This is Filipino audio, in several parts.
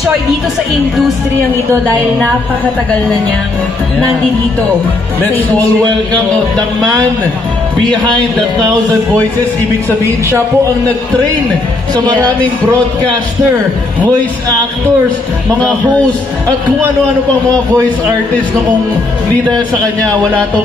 Choi dito sa industriyang ito dahil napakatagal na niyang nandito. Let's all welcome the man behind the 1,000 voices. Ibig sabihin, siya po ang nag-train sa maraming broadcaster, voice actors, mga host, at kung ano-ano pang mga voice artists na kung hindi dahil sa kanya, wala tong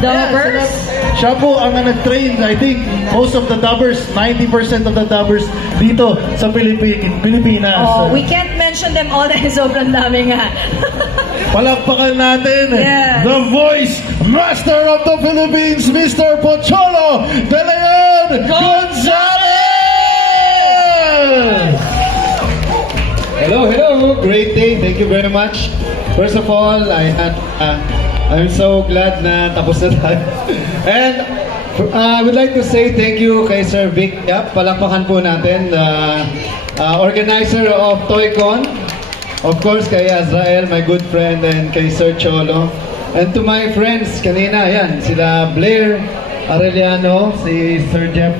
dubbers? Siya po ang nag-train, I think, most of the dubbers, 90% of the dubbers dito sa Pilipinas. Oh, we can't mention them all dahil sobrang dami nga. Palakpakan natin, the voice master of the Philippines, Mr. Pocholo De Leon Gonzalez! Hello, great day, thank you very much. First of all, I'm so glad na tapos na tayo. And I would like to say thank you kay Sir Vic Yap. Palakpakan po natin, the organizer of ToyCon. Of course, kay Azrael, my good friend, and kay Sir Cholo. And to my friends, kanina, yan, sila Blair Arellano, si Sir Jeff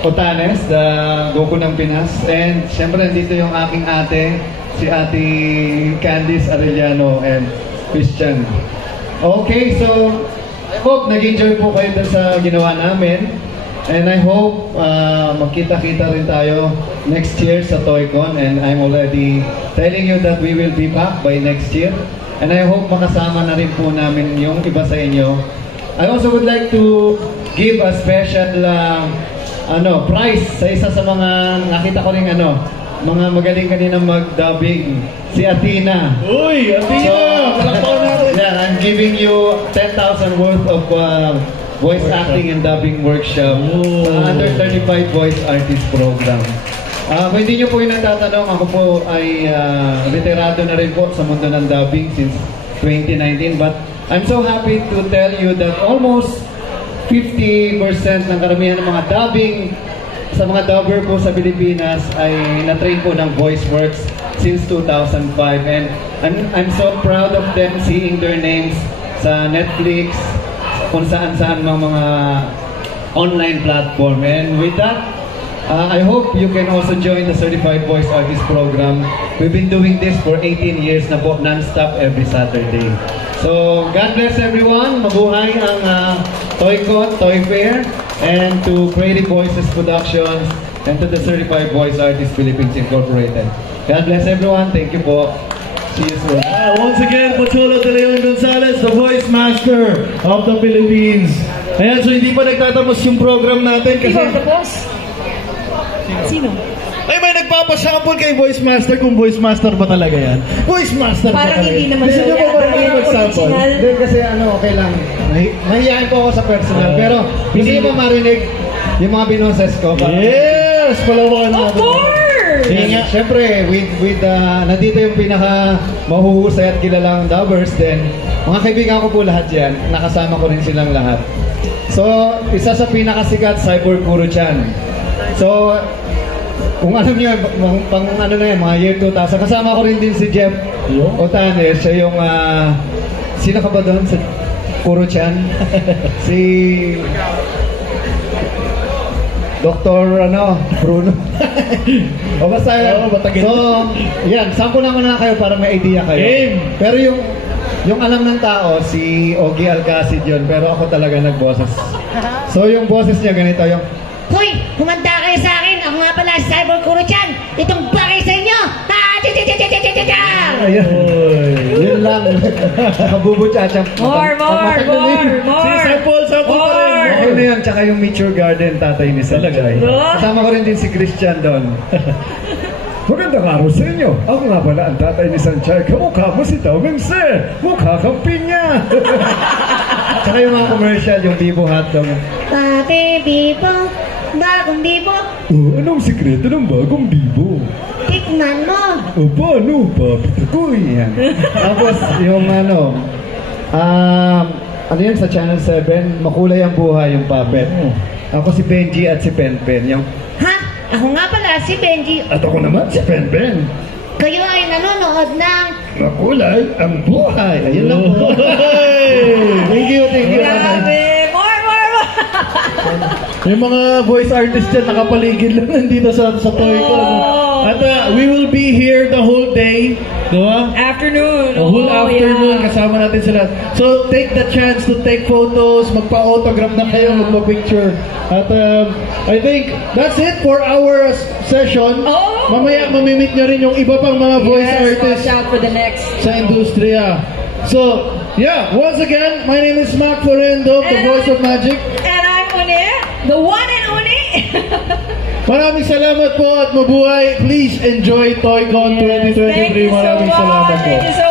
Otanes, the Goku ng Pinas. And syempre, nandito yung aking ate, si Ate Candice Arellano and Christian. Okay, so I hope nag-enjoy po kayo sa ginawa namin. And I hope magkita-kita rin tayo next year sa ToyCon. And I'm already telling you that we will be back by next year. And I hope makasama na rin po namin yung iba sa inyo. I also would like to give a special prize sa isa sa mga nakita ko rin mga magaling kanina mag-dubbing, si Athena. Uy, Athena! I'm giving you 10,000 worth of voice acting and dubbing workshop under 35 voice artist program. Kung hindi nyo po yung natatanong, ako po ay veterado na rin po sa mundo ng dubbing since 2019. But I'm so happy to tell you that almost 50% ng karamihan ng mga dubbing sa mga dubber po sa Pilipinas ay na-train po ng VoiceWorks since 2005, and I'm so proud of them seeing their names sa Netflix, kung saan-saan mga online platform. And with that, I hope you can also join the Certified Voice Artist Program. We've been doing this for 18 years na po, non-stop every Saturday. So, God bless everyone. Mabuhay ang ToyCon, Toy Fair, and to Creative Voices Productions, and to the Certified Voice Artists Philippines Incorporated. God bless everyone. Thank you po. See you soon. Once again, Pocholo De Leon Gonzalez, the voice master of the Philippines. Ayan, so hindi pa nagtatapos yung program natin kasi... Hindi ba tapos? Sino? Ay, may nagpapasample kay Voice Master kung Voice Master ba talaga yan. Voice Master parang ba talaga? Hindi naman siya. Hindi mo ba rin mag-sample? Hindi, kasi okay lang. Mahihayin po ako sa personal. Pero hindi mo marinig yung mga binoses ko. Yes! Palawakan natin. Of course! Siyempre, with nandito yung pinaka mahuhusay at kilalang dubbers, then mga kaibigan ko po lahat yan. Nakasama ko rin silang lahat. So, isa sa pinakasikat, Cyborg Kuro-chan. So, kung alam niyo, pang mga year 2000, kasama ko rin din si Jeff Otanes, siya yung, sino ka ba doon? Si Kuro-chan? Si Dr. Bruno. O basta yan. So, yan, sample lang ko na kayo para may idea kayo. Pero yung alam ng tao, si Ogie Alcacid yun, pero ako talaga nagboses. So, yung boses niya ganito, yung Hoy! Humanda kayo sa akin! Ako nga pala si Cyborg Kuro-chan! Itong bagay sa inyo! Ayun. Yun lang. Nakabubutsatsa. More! Si Sample pa rin. Okay na yan, tsaka yung Mature Garden, tatay ni Sanjay. Kasama ko rin din si Christian doon. Magandang araw sa inyo. Ako nga pala ang tatay ni Sanjay. Kamukha mo si Tao Mengse. Mukha kang pinya. Tsaka yung mga commercial, yung Bibo hotdog. Pati Bibo, bagong Bibo. Anong sikreto ng bagong Bibo? Tikman mo. O paano? Papitakoy. Yan. Tapos yung ano yan sa Channel 7, Makulay ang Buhay, yung puppet. Ako si Benji at si Penpen. Yung Ha? Ako nga pala si Benji. At ako naman si Penpen. Kayo ay nanonood ng Makulay ang Buhay. Ayun lang po. Thank you. Grabe! More! Yung mga voice artists dyan, nakapaligid lang nandito sa ToyCon. At we will be here the whole day. Diba? Afternoon. The whole Oh, afternoon, yeah. kasama natin sila. So, take the chance to take photos, magpa-autograph na kayo, magpa-picture. At I think that's it for our session. Oh! Mamaya, mamimit nyo rin yung iba pang mga voice Yes, artists watch out for the next. sa industriya. So, yeah, once again, my name is Mark Florendo, the And voice of magic. And I'm Uni, the one and only. Maraming salamat po at mabuhay. Please enjoy ToyCon 2023. Thank you so Maraming much. salamat po. Thank you so